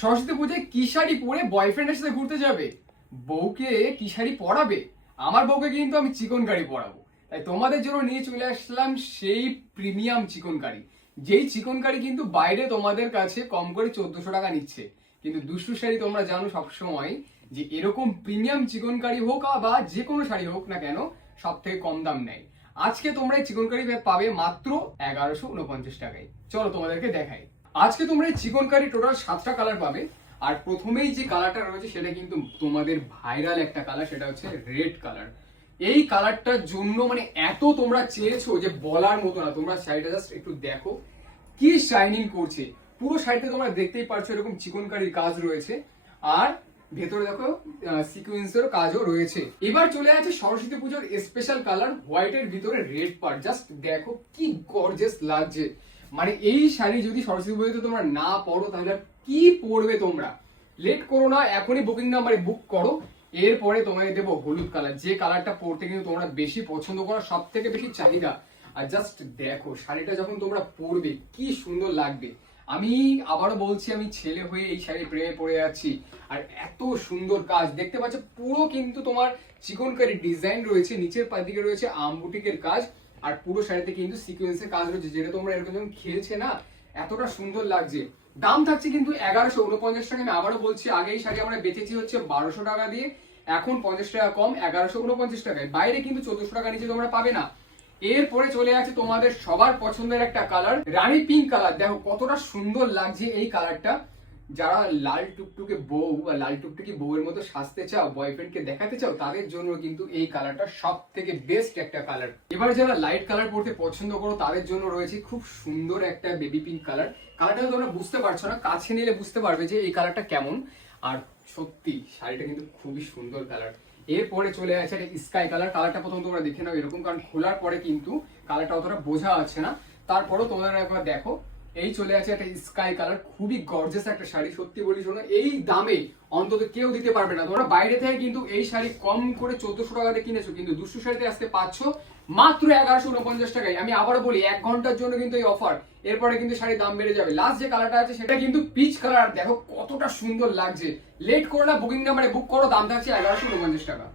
সরস্বতী পুজোয় কি শাড়ি পরে বয়ফ্রেন্ডের সাথে ঘুরতে যাবে? বউকে কি শাড়ি পরাবে? আমার বউকে কিন্তু আমি চিকন কারি পরাবো। তাই তোমাদের জন্য নিয়ে চলে আসলাম সেই প্রিমিয়াম চিকন কারি, যেই চিকন কারি কিন্তু বাইরে তোমাদের কাছে কম করে 1400 টাকা নিচ্ছে, কিন্তু দুষ্টু শাড়ি তোমরা জানো সবসময় যে এরকম প্রিমিয়াম চিকন কারি হোক বা যে কোনো শাড়ি হোক না কেন সব থেকে কম দাম নেয়। আজকে তোমরা এই চিকন কারি পাবে মাত্র 1149 টাকায়। চলো তোমাদেরকে দেখাই। আজকে তোমরা এই চিকন কারি টোটাল 7টা কালার পাবে। আর প্রথমেই যে কালারটা রয়েছে সেটা কিন্তু তোমাদের ভাইরাল একটা কালার, সেটা হচ্ছে রেড কালার। এই কালারটার জন্য মানে এত তোমরা চেয়েছো যে বলার মতো না। তোমরা শাড়িটা জাস্ট একটু দেখো কি শাইনিং করছে। পুরো শাড়িতে তোমরা দেখতেই পারছো এরকম চিকন কারির কাজ রয়েছে, আর ভেতরে দেখো সিকোয়েন্সের কাজও রয়েছে। এবার চলে আছে সরস্বতী পুজোর স্পেশাল কালার হোয়াইটের ভিতরে রেড পার্ট। জাস্ট দেখো কি গর্জিয়াস লাগছে। মানে এই শাড়ি যদি সরস্বতী পুজোতে তোমরা না পরো তাহলে আর কি পরবে তোমরা? লেট করো না, এখনই বুকিং নাম্বারে বুক করো। এরপরে তোমায় দেবো হলুদ কালার, যে কালারটা পরতে কিন্তু তোমরা বেশি পছন্দ করো, সব থেকে বেশি চাহিদা। আর জাস্ট দেখো শাড়িটা যখন তোমরা পরবে কি সুন্দর লাগবে। আমি আবারও বলছি, আমি ছেলে হয়ে এই শাড়ি প্রেমে পড়ে যাচ্ছি। আর এত সুন্দর কাজ দেখতে পাচ্ছ, পুরো কিন্তু তোমার চিকন কারি ডিজাইন রয়েছে, নিচের দিকে রয়েছে আমবুটিকের কাজ, আর পুরো শাড়িতে কিন্তু সিকোয়েন্সের কাজ রয়েছে, যেটা তোমরা এরকম যখন খেলছে না এতটা সুন্দর লাগছে। দাম থাকছে কিন্তু 1149 টাকা। আমি আবারও বলছি, আগে এই শাড়ি আমরা বেচেছি হচ্ছে 1200 টাকা দিয়ে, এখন 50 টাকা কম 1149 টাকায়। বাইরে কিন্তু 1400 টাকা নিচে তোমরা পাবে না। এরপরে চলে আছে তোমাদের সবার পছন্দের একটা কালার, রানী পিঙ্ক কালার। দেখো কতটা সুন্দর লাগছে এই কালারটা। যারা লাল টুকটুকে বউ বা লাল টুকটুকি বউয়ের মতো সাজতে চাও, বয়ফ্রেন্ডকে দেখাতে চাও, তাদের জন্য কিন্তু এই কালারটা সব থেকে বেস্ট একটা কালার। এবার যারা লাইট কালার পড়তে পছন্দ করো তাদের জন্য রয়েছে খুব সুন্দর একটা বেবি পিঙ্ক কালার। কালারটা তোমরা বুঝতে পারছো না, কাছে নিলে বুঝতে পারবে যে এই কালারটা কেমন। আর সত্যি শাড়িটা কিন্তু খুবই সুন্দর কালার। এরপরে চলে আসে একটা স্কাই কালার। কালারটা প্রথম তোমরা দেখে নাও এরকম, কারণ খোলার পরে কিন্তু কালারটা অতটা বোঝা যাচ্ছে না। তারপরও তোমরা একবার দেখো, এই চলে আছে একটা স্কাই কালার। খুবই গর্জিয়াস একটা শাড়ি। সত্যি বলি শোনো, এই দামে অন্তত কেউ দিতে পারবে না। তোমরা বাইরে থেকে কিন্তু এই শাড়ি কম করে 1400 টাকাতে কিনেছো, কিন্তু দুশো শাড়িতে আজকে পাচ্ছ মাত্র 1149 টাকায়। আমি আবারও বলি, 1 ঘন্টার জন্য কিন্তু এই অফার, এরপরে কিন্তু শাড়ির দাম বেড়ে যাবে। লাস্ট যে কালারটা আছে সেটা কিন্তু পিচ কালার। দেখো কতটা সুন্দর লাগছে। লেট করো না, বুকিং নাম্বারে বুক করো। দাম থাকছে 1149 টাকা।